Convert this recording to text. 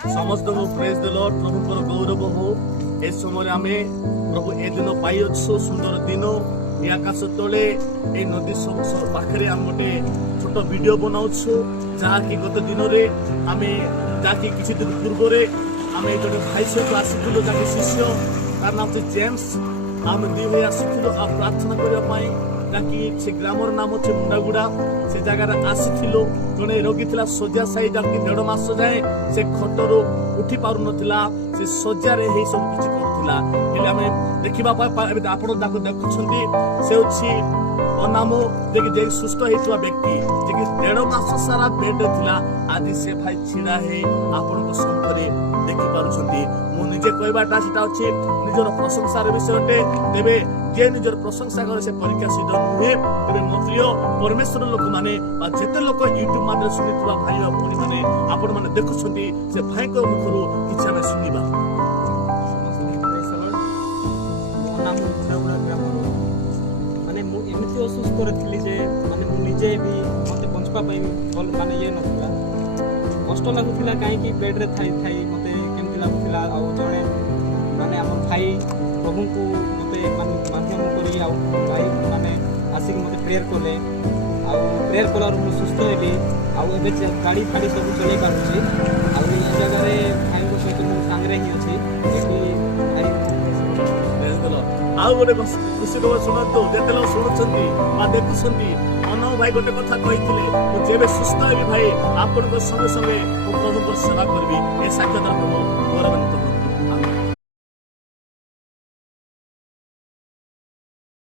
समस्त को praise the Lord प्रभु गौरव हो ए समय आमे प्रभु ए दिन पाई अच्छो सुंदर दिन ये आकाश तले ए नदी पाखे आम गोटे छोट वीडियो बनाऊछु जहाँकि गत दिन में आम जहाँकि किसी दिन पूर्व आम गोटे भाई सहित आसीलु जहाँकि शिष्य तार नाम से जेम्स आम दी भाई आसीलु आ प्रार्थना करने जहाँकि से ग्रामर नाम अच्छे मुंडागुड़ा से जगार आसीलु जड़े रोगी था शज्या साई जहाँकि 1.5 मास जाए से खटर उठी पार ना से शज्यारे सब किसी करूला आम देखा आप देखुं से अनाम जे सुस्थ होता व्यक्ति जे 1.5 मास सारा बेड थिला आज से भाई छिड़ा है आपण सम्मुखें देखि पारुछंती मु निजे कहबाटा सेटा अछि निजर प्रशंसार विषय अटे तेबे जे निजर प्रशंसा करे से परीक्षा सिद्ध नुहे तेबे मो प्रिय परमेश्वर लोक माने बा जेते लोक यूट्यूब माने सुनितबा भाई और भौणी माने आपण माने देखुछंती से भाई को मुखरु किछ हम सुनिबा एमती असुस्थ करी जे माने मुझे भी मत बंचवा भल माने ये ना कष्ट लगुला कहीं बेड्रे थी थी मत केमती लगुला जड़े माने आम भाई प्रभु को मत माध्यम कर भाई माने आसिक मत प्रेयर कले प्रेयर कलार मुझे सुस्थ हेली आबे गाड़ी फाड़ी सब चल पार्टी आ जगह भाई सहित मुझे सांगे ही अच्छी आउ गोटे खुशी खबर शुणु जिते लोग शुणुंट देखुं अनव भाई गोटे कथा कही जेबे सुस्थ हेबी भाई आपण संगे संगे प्रभु सेवा करी ए साक्षात प्रभु गौरवान्वित।